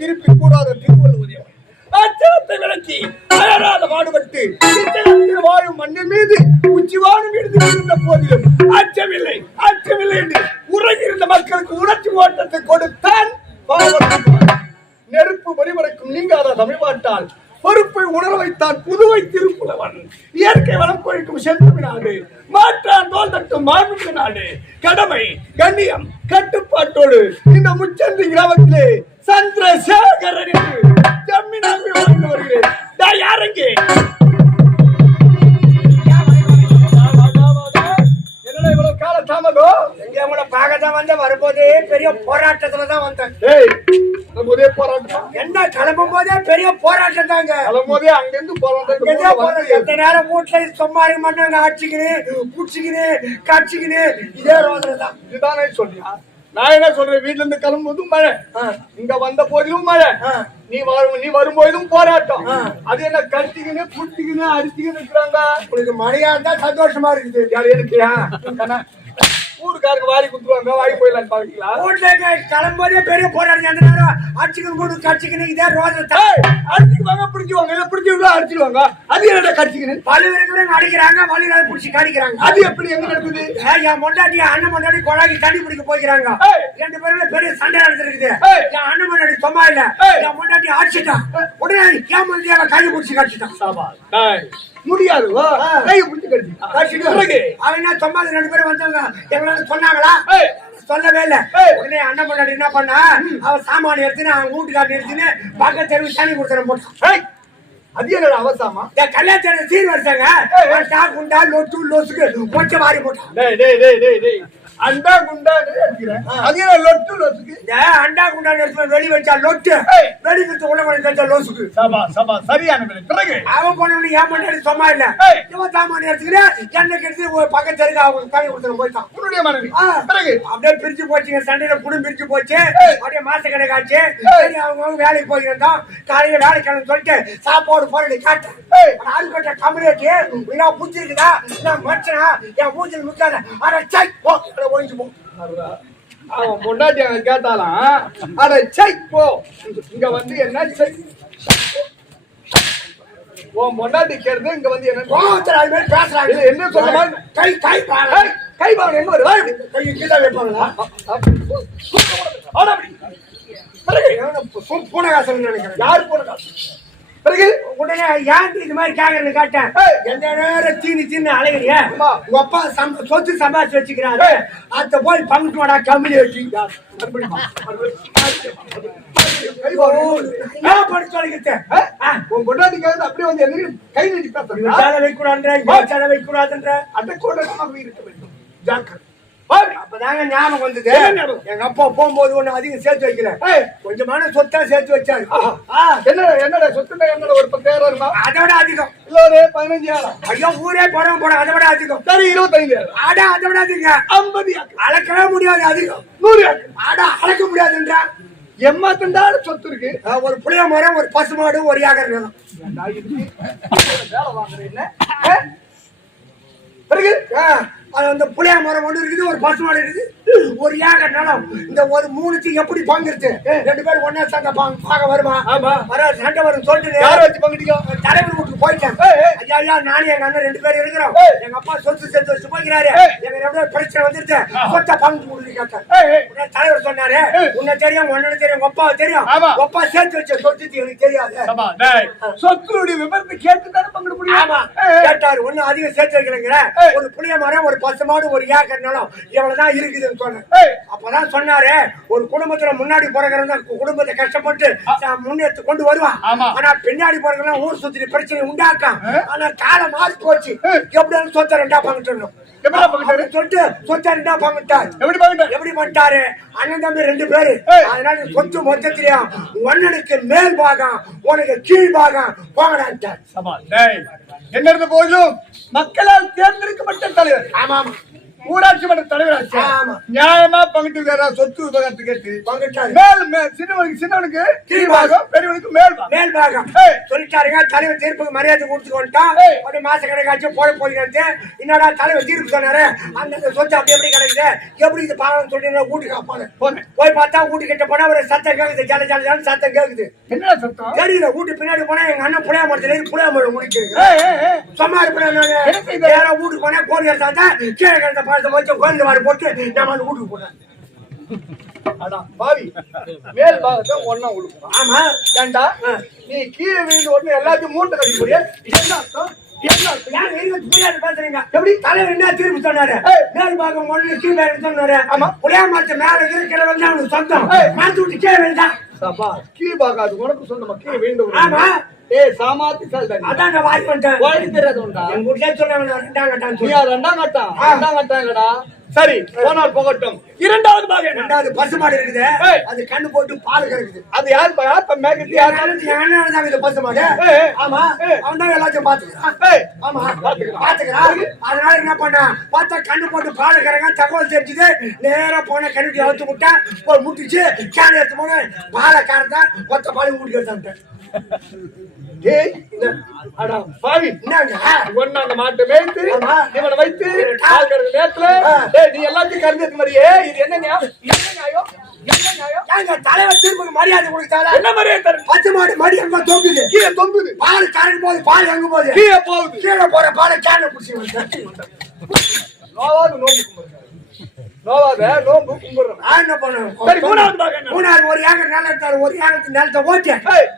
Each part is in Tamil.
திருப்பி கூடாத திருவள்ளுவர் அச்சத்தை விளக்கி அயராத பாடுபட்டு வாழும் மண்ணின் மீது உச்சிவானம் எடுத்து போதிலும் அச்சமில்லை அச்சமில்லை என்று உறங்கியிருந்த மக்களுக்கு உணர்ச்சி ஓட்டத்தை கொடுத்தான். நெருப்பு வழிமறைக்கும் நீங்காத தமிழ்நாட்டால் பொறுப்பை உணர வைத்தான் புதுவை திருப்புலவன். இயற்கை வளம் கொழிக்கும் செல்வ நாடு, மாற்றான் தோல் தட்டும் மாண்புமிகு நாடு. கடமை கண்ணியம் கட்டுப்பாட்டோடு இந்த முச்சந்தி கிராமத்திலே சந்திரசேகரன் என்று ஜம்மினாக வாழ்ந்து வருகிறேன். யாருங்க என்னடா இவ்வளவு கால தாமதம்? எங்க கூட பார்க்கத்தான் வந்த, வரும்போதே பெரிய போராட்டத்துலதான் வந்தேன். போராட்டம் என்ன கிளம்பும் போதே பெரிய போராட்டம் தாங்க. கிளம்போதே அங்கிருந்து போராட்டம். எந்த நேரம் வீட்டுல சும்மா இருக்க மாட்டாங்க, அடிச்சுக்கினு புடிச்சுக்கினு கடிச்சுக்கினு இதே ரோதனை தான். இதுதானே சொல்லியா? நான் என்ன சொல்றேன், வீட்டுல இருந்து கிளம்பும்போதும் மழை, இங்க வந்த போதிலும் மழை, நீ வரும்போதும் போராட்டம். அது என்ன கடிச்சுக்கினு புடிச்சுக்கினு அடிச்சுக்கின்னு இருக்கிறாங்க. உங்களுக்கு மழையா இருந்தா சந்தோஷமா இருக்குது. யாரு எனக்கு ஊருக்காருக்கு வாரி குத்துருவாங்க, வாரி போயிடலாம் பாக்கீங்களா? வீட்டுல கிளம்போதே பெரிய போராட்டம். எந்த நேரம் அடிச்சுக்கின்னு கூட கடிச்சுக்கினு இதே ரோதனை தான். அடிச்சுக்குவாங்க பிடிச்சுவாங்க, இல்ல பிடிச்சவங்களா அடிச்சிருவாங்க. அது என்ன கடிச்சுக்கினு பல்வேறு அடிக்கிறாங்க, வழியில பிடிச்சி கடிக்கிறாங்க. அது எப்படி எங்க நடக்குது? என் மொண்டாட்டி அண்ணன் மொண்டாட்டி கொடாக்கி தண்ணி பிடிக்க போய்க்கிறாங்க. ரெண்டு பேரும் பெரிய சண்டை நடந்துருக்குது. என் அண்ணன் மொண்டாட்டி சும்மா இல்ல, என் மொண்டாட்டி அடிச்சுட்டான். உடனே என் மொண்டாட்டியால கை பிடிச்சி கடிச்சுட்டான். முடியாது கை பிடிச்சி கடிச்சு அவன் என்ன சும்மா ரெண்டு பேரும் வந்தாங்க. எங்களால சொன்னாங்களா? சொல்லவே இல்ல. உடனே அண்ணன் முன்னாடி என்ன பண்ணா, அவன் சாமான் எடுத்துன்னு அவன் வீட்டுக்காரன் எடுத்துன்னு பக்கத்து தெருவு தண்ணி கொடுத்துட போட்டான். அது என்ன அவசாமா? கல்யாண சீர் வரிசாங்க குண்டா லொட்டு லொசுக்கு கொஞ்சம் மாறி போட்டான். அண்டா குண்டா அது லொட்டு லொசுக்கு. அண்டா குண்டா வெளி வச்சா லொட்டு, வெளி வச்சு உள்ள வச்சா லொசுக்கு. சரியான பிறகு அவன் போன ஏன் பண்ணி சும்மா இல்ல, இவன் சாமான் எடுத்துக்கிட்டு என்னைக்கு எடுத்து பக்கத்து தெருக்கு அவங்க தண்ணி கொடுத்துட போயிட்டான். உன்னுடைய மனைவி பிறகு அப்படியே பிரிச்சு போச்சுங்க. சண்டையில குடும்பம் பிரிச்சு போச்சு. அப்படியே மாச கணக்காச்சு. அவங்க வேலைக்கு போயிருந்தோம். காலையில வேலைக்கு சொல்லிட்டு சாப்பாடு போராடி காட்டேன். ஆளுக்கட்ட கம்யூனிட்டி என்ன புடிச்சிருக்குதா, நான் மச்சனா என் மூஞ்சில் முக்காத அரை போ ஒழிஞ்சு போ. அவன் பொண்டாட்டி அவன் கேட்டாலாம், அட சை போ. இங்க வந்து என்ன உன் பொண்டாட்டி கேட்டு இங்க வந்து என்ன பேசுறாங்க? என்ன சொல்ற? கை கை கை பாருங்க எங்க வருது? கை கீழே வைப்பாங்களா? பூனகாசன் நினைக்கிறேன். யாரு பூனகாசன்? பிறகு உடனே ஏன் இது மாதிரி கேக்குறேன்னு கேட்டேன். எந்த நேரம் தீனி தீனி அலைகிறிய, உங்க அப்பா சொத்து சம்பாதிச்சு வச்சுக்கிறாரு, அத போய் பங்குட்டு வாடா கம்பெனி வச்சு அப்படியே வந்து என்ன கை நீட்டி வைக்கூடாதுன்ற வைக்கூடாதுன்ற அந்த கூட இருக்க வேண்டும். ஜாக்கிரதை. அப்பதாங்க ஞாபகம் வந்தது. எங்க அப்பா போகும்போது ஒண்ணு அதிகம் சேர்த்து வைக்கல, கொஞ்சமான சொத்தா சேர்த்து வச்சாரு. என்னோட சொத்து என்னோட ஒரு 10,000 இருந்தா அதை விட அதிகம் இல்ல ஒரு 15,000. ஐயோ ஊரே போட அதை விட அதிகம். சரி 25,000. ஆடா அதை விட அதிகம். 50. அளக்கவே முடியாது. அதிகம் 100. ஆடா அளக்க முடியாதுன்றா. எம்மாத்தண்டாடு சொத்து இருக்கு. ஒரு புளிய மரம், ஒரு பசு மாடு, ஒரு ஏக்கர் நிலம். வேலை வாங்குறேன். பிறகு அந்த புளிய மரம் ஒண்ணு இருக்குது, ஒரு பசு மாடு இருக்குது, ஒரு ஏக்கர் நிலம். இந்த ஒரு 3 எப்படி பங்குறது? 2 பேரும் ஒன்னா சண்டை பாக்க வருமா? வர சண்டை வரும் சொல்லிட்டு யார வச்சு பங்கிட்டீங்க? தலைவர் வீட்டுக்கு போயிட்டேன். ஐயா நானும் எங்க அண்ணன் 2 பேரும் இருக்கிறோம். எங்க அப்பா சொத்து சேர்த்து வச்சு போய்க்கிறாரு. எங்க எவ்வளவு பிரச்சனை வந்துருச்சு, சொத்தை பங்கு கொடுத்து கேட்டேன். தலைவர் சொன்னாரு, உன்ன தெரியும், உன்ன தெரியும், உங்க அப்பா தெரியும், அப்பா சேர்த்து வச்ச சொத்து எனக்கு தெரியாது. சொத்துடைய விபரத்தை கேட்டுதானே பங்கிட முடியும். ஆமா கேட்டாரு. ஒண்ணு அதிகம் சேர்த்து வைக்கலைங்கிற, ஒரு புளிய மரம், ஒரு பசு மாடு, ஒரு ஏக்கர் நிலம், இவ்வளவுதான் இருக்குதுன்னு சொன்னேன். அப்பதான் சொன்னாரு, ஒரு குடும்பத்துல முன்னாடி பிறகுறவங்க குடும்பத்தை கஷ்டப்பட்டு முன்னேற்று கொண்டு வருவான். ஆனா பின்னாடி பிறகு ஊர் சுத்தி பிரச்சனை உண்டாக்கும். ஆனா காலம் மாறி போச்சு. எப்படின்னு சொத்தை 2 பங்கிட்டணும் சொல்லிட்டு சொத்தை 2 பங்கிட்டாரு. எப்படி பண்ணிட்டாரு? அண்ணன் தம்பி 2 பேரு. அதனால சொத்து மொத்தத்திலையும் ஒன்னனுக்கு மேல் பாகம், உனக்கு கீழ் பாகம் போகடான்ட்டார். என்ன போதும் மக்களால் தேர்ந்தெடுக்கப்பட்ட தலைவர். ஆமாம். ஊராட்சி மன்ற தலைவராச்சு. ஆமா. நியாயமா பங்கிட்டு வேற சொத்து விவகாரத்து கேட்டு பங்கிட்டாரு. சின்னவனுக்கு கீழ்பாகம், பெரியவனுக்கு மேல்பாகம். மேல்பாகம் சொல்லிட்டாருங்க. தலைவர் தீர்ப்புக்கு மரியாதை கொடுத்து வந்துட்டான். ஒரு மாச கணக்காச்சும் போட போயிட்டு என்னடா தலைவர் தீர்ப்பு சொன்னாரு, அந்த சொத்து அப்படி எப்படி கிடைக்குது, எப்படி இது பாவம் சொல்லிட்டு வீட்டுக்கு அப்பான போய் பார்த்தா வீட்டு கிட்ட போனா ஒரு சத்தம் கேக்குது. ஜல ஜல ஜல சத்தம் கேக்குது. என்ன சத்தம்? தெரியல. வீட்டு பின்னாடி போனா எங்க அண்ணன் புளியா மரத்துல புளியாமரம் முடிச்சு சும்மா இருப்பேன். வீட்டுக்கு போனா கோழி எடுத்தாங்க. கீழே கிடந்த பழத்தை வச்சு கோயில் மாதிரி போட்டு நம்ம அந்த வீட்டுக்கு போனேன். அதான் பாவி மேல் பாகத்தை ஒன்னா உழுக்கும். ஆமா. ஏண்டா நீ கீழே விழுந்து உடனே எல்லாத்தையும் மூட்டை கட்டி போறிய, என்ன அர்த்தம்? பேசுறீங்க எப்படி? தலைவர் என்ன தீர்ப்பு சொன்னாரு? மேல் பாகம் ஒண்ணு கீழே சொன்னாரு. ஆமா. புளியா மரத்து மேல இருக்கிற வந்து அவனுக்கு சொந்தம். மரத்து விட்டு கீழே விழுந்தான். கீழ் பாகம் அது உனக்கு சொந்தமா? கீழே விழுந்து. ஆமா. சாமாத்தி சால்தான். அதான் நான் வாய் பண்ணிட்டேன். வாய் தெரியாது உண்டா? என் வீட்டுல சொன்னவன் ரெண்டாம் கட்டான். ரெண்டாம் கட்டம் இல்லடா. சரி, போனால் போகட்டும். இரண்டாவது பாகம். ரெண்டாவது பசுமாடு இருக்குது. அது கண்ணு போட்டு பால் கறக்குது. அது யார் மேய்க்கிறது? யாரு பசுமாடு? ஆமா. அவன் தான் எல்லாத்தையும் பாத்துக்கிறான். ஆமா பாத்துக்கிறான். அதனால என்ன பண்ண பார்த்தா கண்ணு போட்டு பால் கறங்க தகவல் தெரிஞ்சுது. நேரம் போன கண்ணுட்டி அவுத்து விட்டா போய் முட்டிச்சு கேன் எடுத்து போன பாலை கறந்தா மொத்த பாலை ஊட்டி எடுத்தான்ட்டேன். மாட்டை மேய்த்து இவனை வைத்து நேரத்துல நீ எல்லாத்தையும் கருது மாதிரியே இது என்ன நியாயம்? தலைவர் தீர்ப்புக்கு மரியாதை கொடுத்தால என்ன மரியாதை? பச்சை மாடு மடி அங்க தொங்குது. கீழே தொங்குது. பால் கறக்கும் போது பால் எங்க போகுது? கீழே போகுது. கீழே போற பாலை கேன பிடிச்சி நோம்பு கும்பிடுறோம். என்ன பண்ணுவோம்? மூணாவது ஒரு ஏக்கர் நிலம் எடுத்தாரு. ஒரு ஏக்கர் நிலத்தை ஓட்டி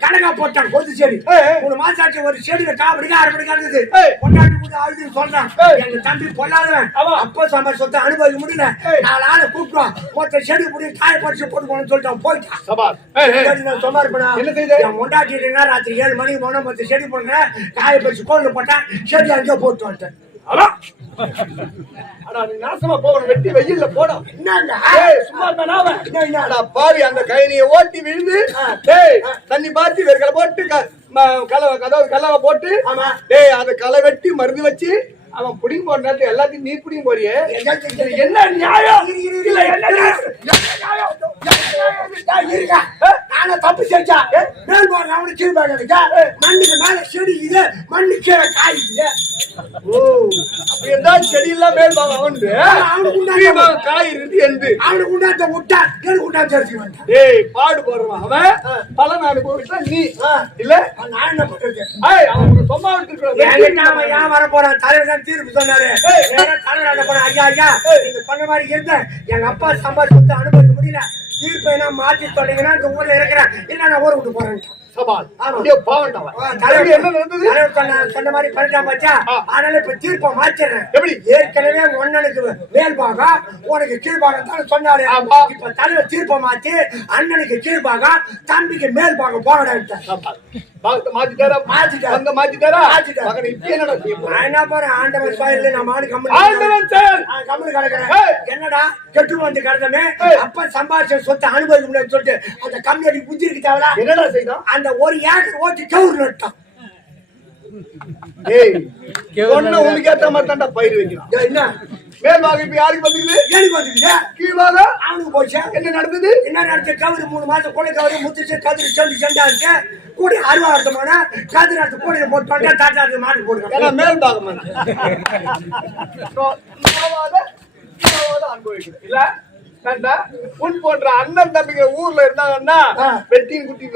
கணக்கா போட்டான். கொத்து செடி 3 மாசம் ஆச்சு. ஒரு செடியில காப்படிக்கா அரைப்படிக்கா இருந்தது. கொண்டாடி கூட அழுதுன்னு சொல்றான். எங்க தம்பி பொல்லாதவன். அப்போ சம்பா சொத்தை அனுபவிக்க முடியல. 4 ஆளை கூப்பிட்டோம். மொத்த செடி முடி காய பறிச்சு போட்டு போகணும்னு சொல்லிட்டான். போயிட்டான். சும்மா இருப்பா. என் முண்டாட்டி ராத்திரி 7 மணிக்கு போனா மொத்த செடி போடுங்க காய பறிச்சு கோவில் போட்டான். செடி அங்கேயே போட்டு வந்துட்டேன். நாசமா போகணும். வெட்டி வெயில்ல போடும். சும்மா பாவி அந்த கைனியை ஓட்டி விழுந்து தண்ணி பாத்தி வெறுக்கலை போட்டு கலவை போட்டு அந்த களை வெட்டி மருந்து வச்சு அவன் புடிங்க போற நேரத்துல எல்லாத்தையும் நீ புடிங்க போறியே, என்ன நியாயம்? நானே தப்பு செஞ்சா மேல் போன அவனு கீழ் பாக்க மண்ணுக்கு மேல செடி இது மண்ணு கீழே காய்க்குது. அப்படி இருந்தா செடி எல்லாம் மேல் பாகம் அவனுக்கு காய் இருந்து என்று அவனுக்கு உண்டாத்த விட்டா எனக்கு உண்டா தெரிஞ்சு வந்தான். பாடு போடுறான் அவன் பலன் அனுபவிச்சா நீ இல்ல. நான் என்ன பண்றது? அவன் சொம்மா விட்டு ஏன் வர போறான்? தலைவர் தீர்ப்பு சொன்னாரு. தலைவர் போன ஐயா ஐயா நீங்க சொன்ன மாதிரி இருந்தேன். எங்க அப்பா சம்பாதி சொத்து அனுபவிக்க முடியல. தீர்ப்பை என்ன மாற்றி சொன்னீங்கன்னா இந்த ஊர்ல இருக்கிறேன். இல்ல நான் ஊரை விட்டு போறேன். சவால் சொன்ன மாதிரி பண்ணிட்டான் பாச்சா. அதனால இப்ப தீர்ப்பை மாத்திடுறேன். எப்படி? ஏற்கனவே ஒன்னனுக்கு மேல் பாகம் உனக்கு கீழ்பாகம் தான் சொன்னாரு. இப்ப தலைவர் தீர்ப்பை மாத்தி அண்ணனுக்கு கீழ்பாகம் தம்பிக்கு மேல் பாகம் போகணும். மாத்திட்டாரா? என்ன போறேன் ஆண்டவன் கோயில்ல நான் மாடு கம்மி கிடக்குறேன். என்னடா கெட்டு வந்து கிடந்தமே அப்ப சம்பாதிச்ச சொத்தை அனுபவிக்க முடியாது சொல்லிட்டு அந்த கம்யூனிட்டி புத்தி இருக்கு தேவையா? என்னடா செய்தோம்? அந்த ஒரு ஏக்கர் ஓட்டி கவுரு நட்டான். உனக்கு ஏற்ற மாதிரி தான்டா பயிர் வைக்கிறான். என்ன மேல்பாகம் இப்ப யாருக்கு வந்துக்குது? எனக்கு வந்துக்குது. கீழ்பாகம் அவனுக்கு போச்சு. என்ன நடந்தது? என்ன நடந்த கவுரு 3 மாசம் கொலை கவுரு முத்துச்சு கதிரி செண்டா இருக்கு. கூடி 60 கதிரி அடுத்து கூடையில போட்டு தாத்தா மாட்டு போடுங்க. மேல்பாகம் அனுபவிக்குது இல்ல. உன் போன்ற அண்ணன் தம்பிங்க ஊர்ல இருந்தாங்கன்னா வெட்டியும் குட்டி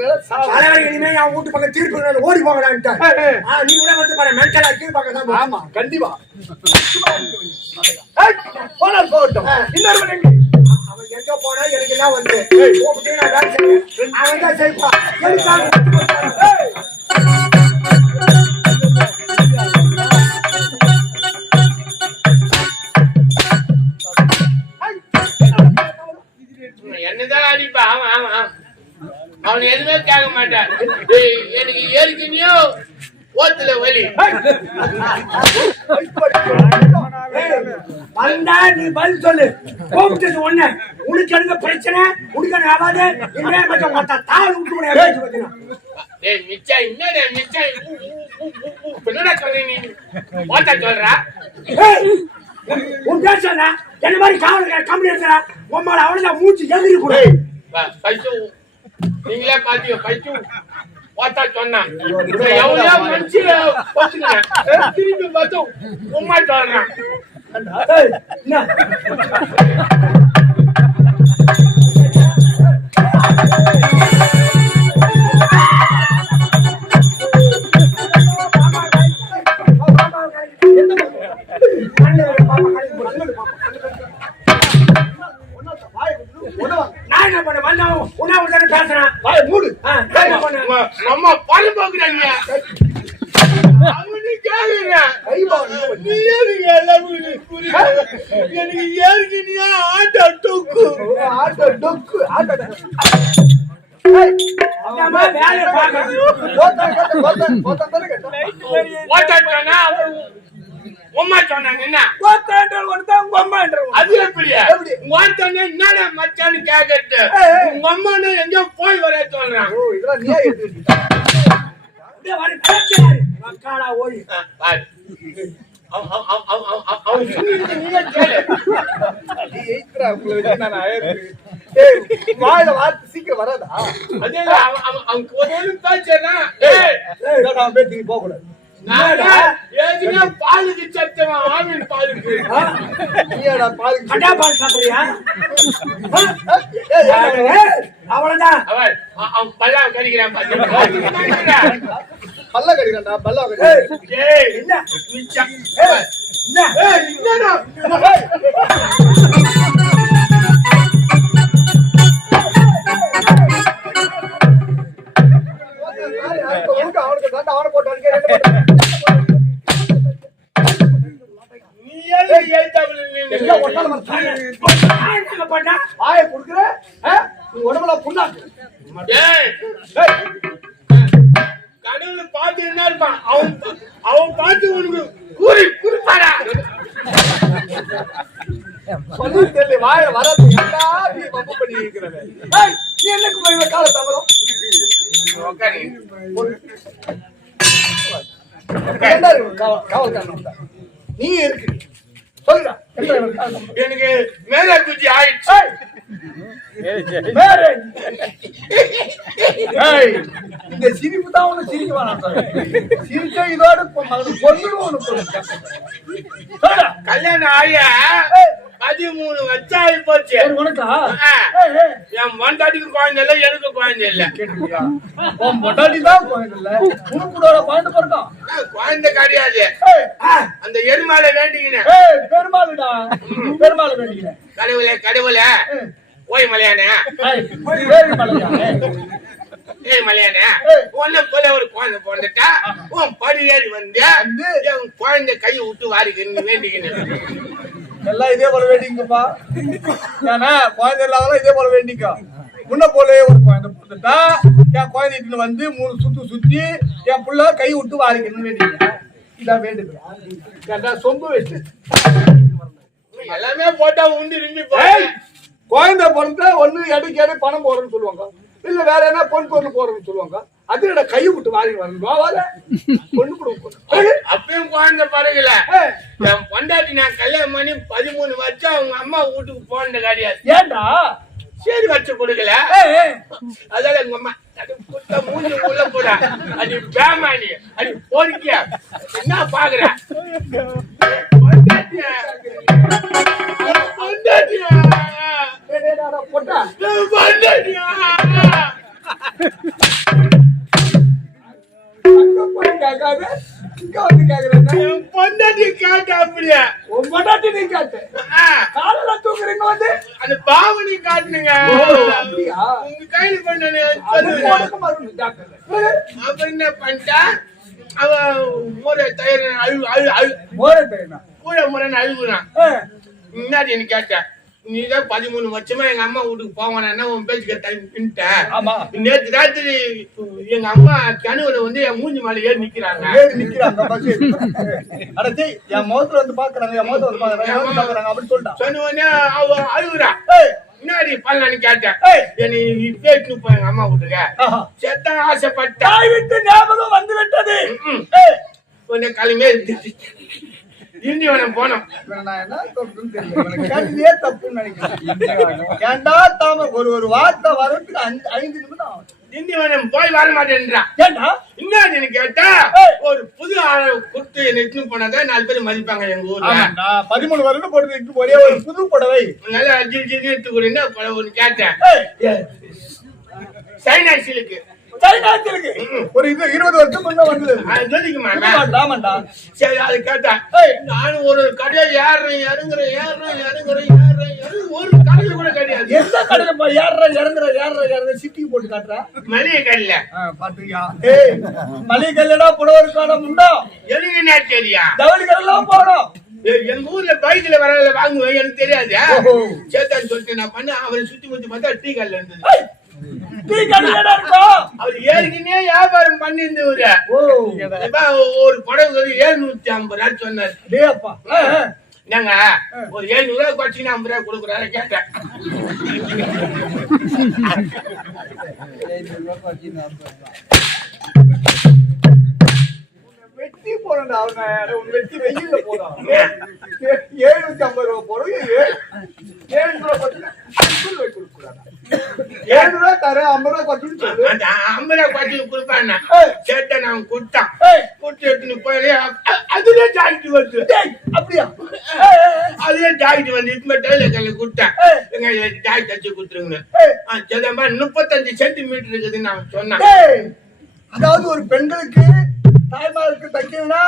இனிமே என் வீட்டு பக்கம் தீர்ப்பு ஓடி போகலான்ட்டு நீ கூட வந்து பாரு மென்டலா தீர்ப்பாங்க தான். ஆமா கண்டிப்பா போனால் போகட்டும். இன்னொரு அவன் எங்க போனா எனக்கு எல்லாம் வந்து அவன் தான் செய்வான். என்னதான் அடிப்பா? அவன் எதுவுமே கேட்க மாட்டான். எனக்கு ஏற்கனவே ஓத்துல வலி வந்தா நீ பதில் சொல்லு. கூப்பிட்டு ஒண்ணு உனக்கு எனக்கு பிரச்சனை உனக்கு ஆகாது. தாள் விட்டு மிச்சா என்ன மிச்சா என்னடா சொல்ற? நீ ஓட்ட சொல்ற? உன் பேசுறா என்ன மாதிரி காவல் கம்பெனி எடுத்துறா உம்மால அவ்வளவுதான் மூச்சு எகிரி கூட பைசு நீங்களே பாத்தீங்க பைசு ஓட்டா சொன்னா எவ்வளவு மனுஷி திரும்பி பார்த்தோம் உம்மா சொல்றான் நான் என்ன பண்ண வந்தா உன்ன உடனே பேசுறேன் வாய மூடு. நம்ம பழு போக்குறாங்க அவனு கேக்குறேன் நீ ஏறிங்க எல்லாமே எனக்கு ஏறிக்கினியா ஆட்டோ டொக்கு வேலையை பார்க்கணும் ஓட்டானா உம்மா சொன்னாங்க என்ன அது எப்படி ஓட்டானே என்னடா மச்சான்னு கேக்குறது உங்க அம்மானு எங்கேயோ போய் வர சொல்றான் மக்காளா ஓடி அவன் சொல்லிட்டு நீங்க கேளு வாயில வார்த்தை சீக்கிரம் வராதா? அதே அவன் ஒரு பேச்சேனா போக கூடாது. ஏதுங்க பாலுக்கு சத்தவன் ஆவின் பாலுக்கு கட்டா பால் சாப்பிடுறியா அவ்வளவுதான் அவன் பல்லா கடிக்கிறான் பல்ல கடிக்கிறான்டா பல்ல கடிக்கிறான். என்ன என்னடா அவனுக்கு தாண்டா அவனை போட்டு அடிக்க நீ ஏன் எழுத்தாவில் வாயை கொடுக்குற உடம்புல புண்ணாக்கு. கடவுள் பார்த்து என்ன இருப்பான் அவன் பார்த்து உனக்கு கூறி குறிப்பாரா சொல்லி தெரியல வாயை வராது. ஏன்டா நீ வம்பு பண்ணி இருக்கிறது? நீ என்னக்கு போய் கால தவளம் காவல்காரன் நீ இருக்கு சொல்லுடா. எனக்கு மேல குச்சி ஆயிடுச்சு இந்த சிரிப்பு தான் உனக்கு சிரிக்க வேணாம். சிரிச்சா இதோட பொண்ணுடும் கல்யாணம் ஆய 13 வருஷம் ஆகி போச்சு உனக்கா என் மண்டாட்டிக்கு குழந்தை இல்ல எனக்கு குழந்தை இல்ல பொண்டாட்டி தான் குழந்தை உனக்கு குழந்தை பிறக்கும் குழந்தை கிடையாது அந்த எருமாலை வேண்டிக்கினேன் பெருமாளுடா பெருமாளை வேண்டிக்கிறேன். கடவுளே ஓய் மலையானே ஏய் மலையானே ஒண்ணு போல ஒரு குழந்தை பிறந்துட்டா உன் படி ஏறி வந்து என் குழந்தை கையை விட்டு வாரிக்கணும் வேண்டிக்கினேன். எல்லாம் இதே போல வேண்டிங்கப்பா. ஏன்னா குழந்தை இல்லாதவங்க இதே போல வேண்டிக்கோ. முன்ன போல ஒரு குழந்தை பிறந்துட்டா என் குழந்தைல வந்து 3 சுத்து சுத்தி என் புள்ள கை விட்டு வாரிக்கணும்னு வேண்டிக்க. இதான் வேண்டுது சொம்பு வச்சு எல்லாமே போட்டா உண்டு ரிம்பி குழந்தை பிறந்தா ஒண்ணு எடைக்கு பணம் போடுறேன்னு சொல்லுவாங்க, இல்ல வேற என்ன பொன் பொருள் போடுறேன்னு சொல்லுவாங்க. அது கை விட்டு வாரி வரணும் பொண்ணு கூட அப்பயும் குழந்தை பறகல. என் பொண்டாட்டி நான் கல்யாணம் பண்ணி 13 வருஷம் அவங்க அம்மா வீட்டுக்கு போனது கிடையாது. ஏண்டா சரி வச்சு கொடுக்கல. அதால எங்க அம்மா குட்ட மூஞ்சி உள்ள போட அது பேமானி அது போடிக்க என்ன பாக்குற பொண்டாட்டி காட்டு அப்படியே பொண்டாட்டி நீ காட்டு காலையில தூக்குறீங்க வந்து அந்த பாவனி காட்டுனுங்க அப்படியா உங்க கையில பண்ணு அப்ப என்ன பண்ணிட்டா அவ முறை தயிர் கூட முறைன்னு அழுகுறான். முன்னாடி என்ன கேட்டேன், நீதான் 13 வருஷமா எங்க அம்மா வீட்டுக்கு போவானா உன் பேச்சுக்க டைம் பின்ட்ட. நேற்று ராத்திரி எங்க அம்மா கனவுல வந்து என் மூஞ்சி மேல ஏறி நிக்கிறாங்க. என் முகத்துல வந்து பாக்குறாங்க, என் முகத்துல வந்து பாக்குறாங்க அப்படின்னு சொல்லிட்டான். சொன்ன உடனே அவ அழுகுறா. முன்னாடி பண்ணலான்னு கேட்டேன், என்னை பேட்டு போ எங்க அம்மா வீட்டுக்கு செத்த ஆசைப்பட்டா விட்டு ஞாபகம் வந்து விட்டது. உடனே கிளம்பி திண்டிவனம் போனோம். நான் என்ன சொல்றேன்னு தெரியல. எனக்கு கேட்டதே தப்புன்னு நினைக்கிறேன். ஏன்டா தாம ஒரு வார்த்தை வரதுக்கு 5 நிமிடம் ஆகும். திண்டிவனம் போய் வர மாட்டேன்றான். ஏன்டா என்னன்னு கேட்டா ஒரு புது ஆளை கொடுத்து என்ன இட்டுன்னு போனாதான் 4 பேர் மதிப்பாங்க எங்க ஊர்ல. 13 வருடம் போட்டு ஒரே ஒரு புது புடவை நல்லா அஜி எடுத்து கொடுன்னா ஒண்ணு கேட்டேன். சைனா சிலுக்கு ஒரு 20 வருஷம் முன்ன வந்தது. சொல்லிக்குமாண்டா. சரி அது கேட்டா நானும் ஒரு கடையில ஏறுறேன் இறங்குறேன் ஒரு கடையில கூட கிடையாது. எந்த கடையில ஏறுற சிட்டிக்கு போட்டு காட்டுறா மளிகை கடையில பாத்துக்கியா? மளிகை கடையிலடா புடவருக்கான முண்டா எதுக்குன்னா தெரியா ஜவுளி கடையெல்லாம் போனோம். எங்க ஊர்ல பைக்ல வர வாங்குவேன் எனக்கு தெரியாது. சேத்தான்னு சொல்லிட்டு நான் பண்ண அவரை சுத்தி முத்தி பார்த்தா டீ கடையில இருந்தது. அவர் ஏற்கனவே வியாபாரம் பண்ணி இருந்தவரு ஒரு புடவை 750 ரூபாய் சொன்னாரு. நாங்க ஒரு 700 ரூபாய் குறைச்சிங்கன்னா 50 ரூபாய் கொடுக்குறாரு. கேட்டேன் வெட்டி போறா வெட்டி வெயில்ல போறான். 750 ரூபாய் போறோம். 700 ரூபாய் கொடுக்கூடாது. 700 ரூபாய் தர 50 ரூபாய் குறைச்சு 50 ரூபாய் குறைச்சு கொடுப்பான். கேட்டேன் நான் கொடுத்தான். கொடுத்து எடுத்துன்னு போய் அதுல ஜாக்கெட் வருது. அப்படியா? அதுல ஜாக்கெட் வந்து இப்ப டெய்லர் கையில கொடுத்தேன். எங்க ஜாக்கெட் தச்சு கொடுத்துருங்க. 35 சென்டிமீட்டர் இருக்குதுன்னு நான் சொன்னேன். அதாவது ஒரு பெண்களுக்கு தாய்மாருக்கு தைக்கணும்னா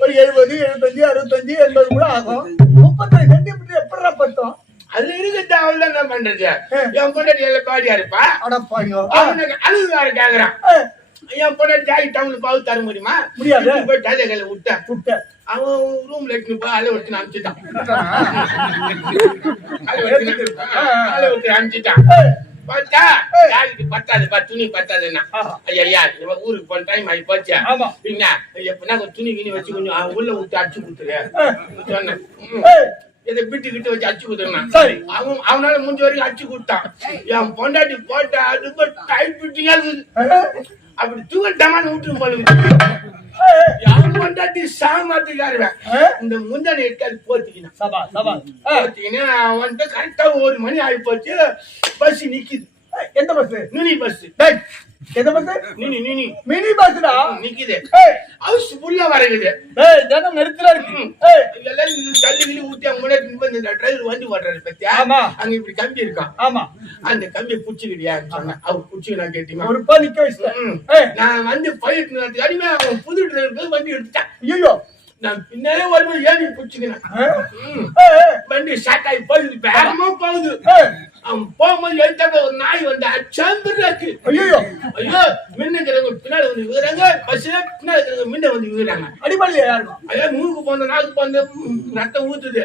ஒரு 70, 75, 65, 80 கூட ஆகும். 35 சென்டிமீட்டர் எப்படா பத்தோம்? அதுல இருக்குது. அவள் என்ன பண்றது? என் பொண்டாட்டி எல்லாம் பாடியா இருப்பா. அவனுக்கு அழுது வேற கேக்குறான். என் பொண்டாட்டி ஜாக்கெட் அவனுக்கு பாவு தர முடியுமா? முடியாது. போய் டெய்லர் கையில விட்டேன். அவன் ரூம்ல எடுத்துன்னு போய் அலை வச்சு அனுப்பிச்சுட்டான். பார்த்தா ஜாக்கெட் பத்தாதுப்பா, துணி பத்தாதுன்னா ஐயா இவன் ஊருக்கு போன டைம் ஆகி போச்சா என்ன எப்படின்னா துணி கிணி வச்சு கொஞ்சம் உள்ள விட்டு அடிச்சு கொடுத்துரு சொன்னேன். இதை விட்டு வச்சு அடிச்சு கொடுத்துருந்தான். சரி அவனால முடிஞ்ச வரைக்கும் அடிச்சு கொடுத்தான். என் பொண்டாட்டி போட்டா அது டைட் பிட்டிங்கா இருக்குது. அப்படி தூங்கட்டமான்னு விட்டுரும் போல. என் பொண்டாட்டி சாமாத்துக்காருவேன். இந்த முந்தானி எடுக்காது போத்திக்கினா வந்துட்டு கரெக்டா 1 மணி ஆகி போச்சு. பஸ் நிக்குது. எந்த பஸ்? Mini bus. எந்த பஸ்? மினி பஸ்டா நிக்குது. ஹவுஸ் ஃபுல்லா வரகுது. ஜனம் நெருக்கலா இருக்கு. எல்லாரும் தள்ளி கிளி ஊத்தி அவங்க முன்னாடி இந்த டிரைவர் வண்டி ஓடுறாரு பத்தியா? அங்க இப்படி கம்பி இருக்கான். ஆமா அந்த கம்பியை புடிச்சுக்கிறியா சொன்ன. அவர் புடிச்சு நான் கேட்டீங்க ஒரு பா நிக்க வச்சுட்டேன். நான் வந்து போயிட்டு அடிமை அவன் புது டிரைவர் போய் வண்டி எடுத்துட்டேன். ஐயோ நான் பின்னாலே வரும்போது ஏறி புடிச்சுக்கிறேன். வண்டி ஸ்டார்ட் ஆகி போகுது. வேகமா போகுது. அவன் போகும்போது எழுத்தாங்க ஒரு நாய் வந்து அச்சாம்பிருக்கு. ஐயோ மின்னுங்கிறவங்க பின்னாடி வந்து விழுறாங்க. பஸ்ல பின்னாடி இருக்கிறவங்க முன்ன வந்து விழுறாங்க. அடிப்படையா யாருக்கும் ஐயா மூக்கு போந்த நாக்கு போந்த ரத்தம் ஊத்துது.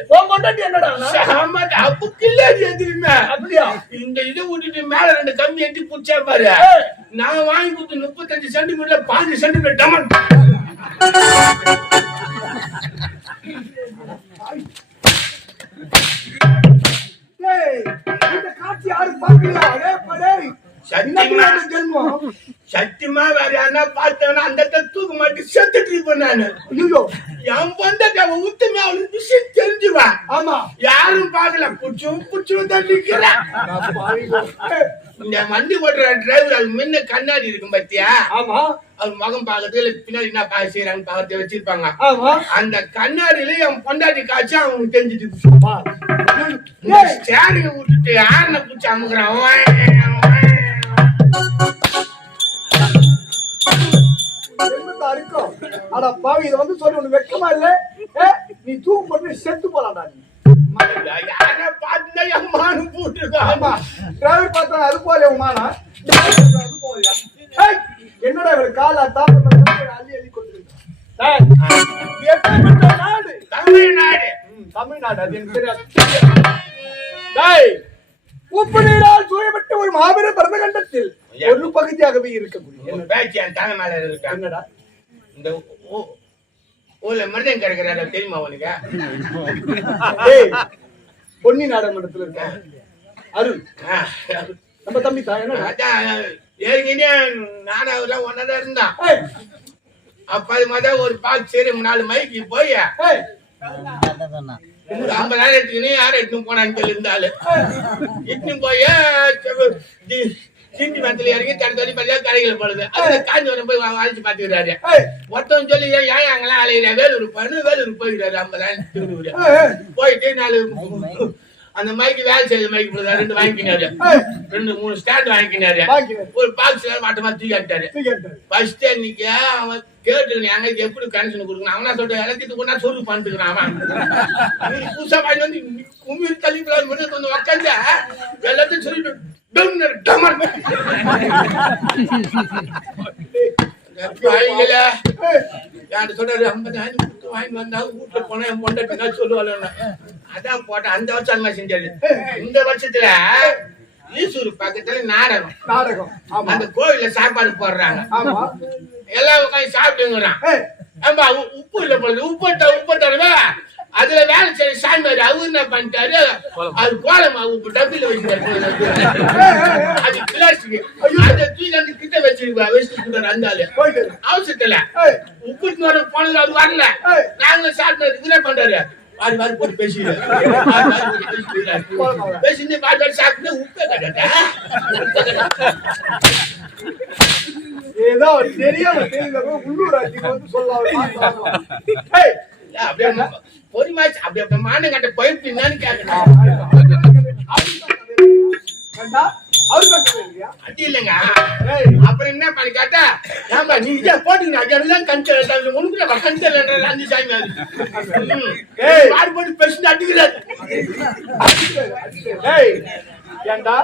என்னடா அப்புக்கு இல்ல எதுவுமே. அப்படியா? இந்த இதை விட்டுட்டு மேல 2 கம்பி எட்டி புடிச்சா பாரு. நான் வாங்கி கொடுத்து 35 சென்டிமீட்டர் 5 சென்டிமீட்டர் டமன். சத்தியமா வேற யாருன்னா பார்த்தவனா அந்த தூக்கு மாட்டி செத்துட்டு இருப்பேன் நானு. என் பொண்டாட்டி அவன் உத்தமே அவளுக்கு விஷயம் தெரிஞ்சுவா. ஆமா யாரும் பாக்கல. புடிச்சும் தான் நிக்கிறேன். இந்த வண்டி ஓட்டுற டிரைவர் அது முன்ன கண்ணாடி இருக்கும் பத்தியா? ஆமா அவர் முகம் பாக்கிறதுல பின்னாடி என்ன பாக்க செய்யறாங்கன்னு பாக்கிறத வச்சிருப்பாங்க. அந்த கண்ணாடியில என் பொண்டாட்டி காய்ச்சி அவனுக்கு தெரிஞ்சுட்டு ஸ்டேரிங் விட்டுட்டு ஆரனை பிடிச்சி அமுக்குறான். இத வந்து சொல்லி ஒண்ணு வெக்கமா இல்ல? நீ தூக்கு போட்டு செத்து போலாம்டா. என்னடா கால அள்ளி அள்ளி கொடுத்து தமிழ்நாடு அது எனக்கு தெரியாது. உப்பு நீரால் சூழப்பட்ட ஒரு மாபெரும் பரதகண்டத்தில் ஒரு பகுதியாகவே இருக்கக்கூடிய பேச்சு என் தலை மேல இருக்கா. என்னடா இந்த ஊர்ல மருதம் கிடைக்கிறாரு தெரியுமா உனக்கு? பொன்னி நாடகமன்றத்துல இருக்க அருள் நம்ம தம்பி தான். ஏற்கனவே நானும் அவர்லாம் ஒன்னதான் இருந்தான். அப்ப அது மாதிரி ஒரு பால் சரி 4 மைக்கு போய் ஒரு 50,000 எடுத்துக்கின்னு யாரும் எட்டுன்னு போனான்னு இருந்தாலும் எட்டுன்னு போய் சிண்டி மரத்துல இறங்கி தடி பள்ளியா கடைகளை போடுது அதுல காஞ்சி வரம் போய் அழைச்சு பாத்துக்கிறாரு ஒருத்தவன் சொல்லி ஏன் அங்கெல்லாம் அலையிற வேலூர் போய்கிறாரு 50,000 போயிட்டு 4 அந்த மைக்கு வேலை செய்த மைக்கு போடுறா 2 வாங்கிக்கினாரு 2-3 ஸ்டாண்ட் வாங்கிக்கினாரு ஒரு பாக்ஸ்ல மாட்டமா தூக்கிட்டாரு ஃபர்ஸ்ட் அன்னைக்கு அவன் கேட்டு அங்க எப்படி கனெக்ஷன் கொடுக்கணும் அவனா சொல்ற எல்லாத்தையும் கொண்டா சொல்லு பண்ணிட்டுக்கிறான் அவன் புதுசா வாங்கி வந்து கும்பி தள்ளிக்கலாம் கொஞ்சம் உட்காந்து எல்லாத்தையும் சொல்லிட்டு யாரு சொல்றாரு 50,000 வாங்கி வந்தா வீட்டுல போனா என் பொண்டாட்டினா சொல்லுவாள் அதான் போட்டேன் அந்த வருஷம் அங்க செஞ்சாரு இந்த வருஷத்துல ஈசூர் பக்கத்துல நாடகம் அந்த கோவில்ல சாப்பாடு போடுறாங்க எல்லாம் உட்காந்து சாப்பிட்டுங்கிறான் ஆமா உப்பு இல்ல போடுது உப்பு தருவா அதுல வேலை செய்ய சாமியாரு அவரு என்ன பண்ணிட்டாரு அது கோலமா உப்பு டப்பில வச்சுட்டாரு அது பிளாஸ்டிக் அந்த தூக்கி அந்த கிட்ட வச்சுட்டு வந்தாரு அவசரத்துல உப்பு போனது அது வரல நாங்க சாப்பிட்டது இதுல பண்றாரு வாரி போட்டு பேசிட்டு பாட்டு சாப்பிட்டு உப்பே கட்ட ஏதோ தெரியாம உள்ளூராட்சி வந்து சொல்லலாம் பொறிமாச்சு அப்படி மானம் கட்ட போயிட்டு என்னன்னு கேட்கணும் அது இல்லைங்க அப்புறம் என்ன பண்ணி கேட்டா ஏன்பா நீ போட்டுங்க கஞ்சல் உனக்கு கஞ்சல் அஞ்சு சாமி அது போட்டு பேசிட்டு அடிக்கிறாரு ஏண்டா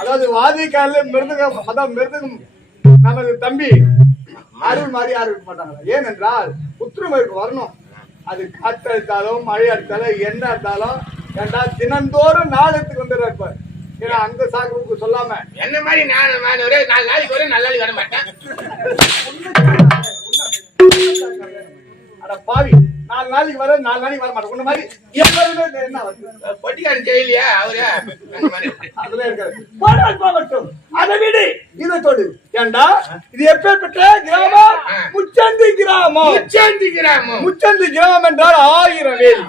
அதாவது வாதிக்கால மிருதகம் அதான் மிருதகம் நமது தம்பி அருள் மாதிரி யாரும் இருக்க மாட்டாங்க ஏனென்றால் புத்துணர்வுக்கு வரணும் அது காற்று அடித்தாலும் மழை அடித்தாலும் என்ன இருந்தாலும் ஏண்டா தினந்தோறும் நாளத்துக்கு வந்துடுறாரு இருப்பார் ஏன்னா அந்த சாக்கு சொல்லாம என்ன மாதிரி நான் 4 நாளைக்கு வர 4 நாளைக்கு வர மாட்டேன் அட பாவி 4 நாளைக்கு வர 4 நாளைக்கு வர மாட்டேன் உன்ன மாதிரி எப்பவுமே என்ன பொட்டிக்காரன் செய்யலையா அவரு அதுல இருக்காரு போகட்டும் அதை விடு இதை தொடு ஏண்டா இது எப்பேற்பட்ட கிராமம் முச்சந்தி கிராமம் என்றால் 1000 வேலி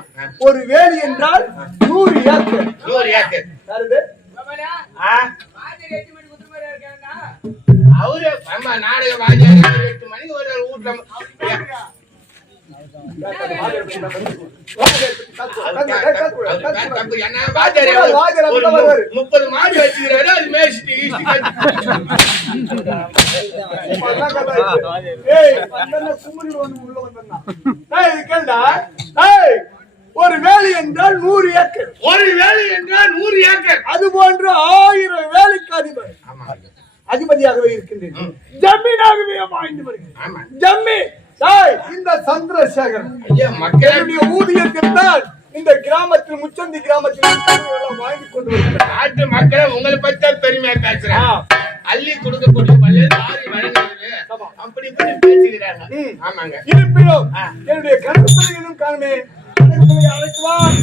ஒரு வேலி என்றால் 100 ஏக்கர் யாருது அவரு நாடக வாத்தியார் 8 மணிக்கு ஒரு வீட்டுல 30 மாடு வச்சுக்கிறாரு அது மேய்ச்சிட்டு ஒரு வேலி என்றால் 100 ஏக்கர் அது போன்று 1000 வேலைக்கு அதிபதியாகவே இருக்கின்றேன் ஜமீனாகவே வாழ்ந்து வருகிறேன் ஜமீன் இந்த சந்திரசேகர் மக்களுடைய ஊதியத்தில் தான் இந்த கிராமத்தில் முச்சந்தி கிராமத்தில் வாங்கி கொண்டு வருகிறார் நாட்டு மக்களை உங்களை பத்தி பெருமையா பேசுறேன் அள்ளி கொடுக்கக்கூடிய பல்வேறு வழங்குறது அப்படி பேசுகிறாங்க ஆமாங்க இருப்பினும் என்னுடைய கருத்து காணுமே அழைக்குவான்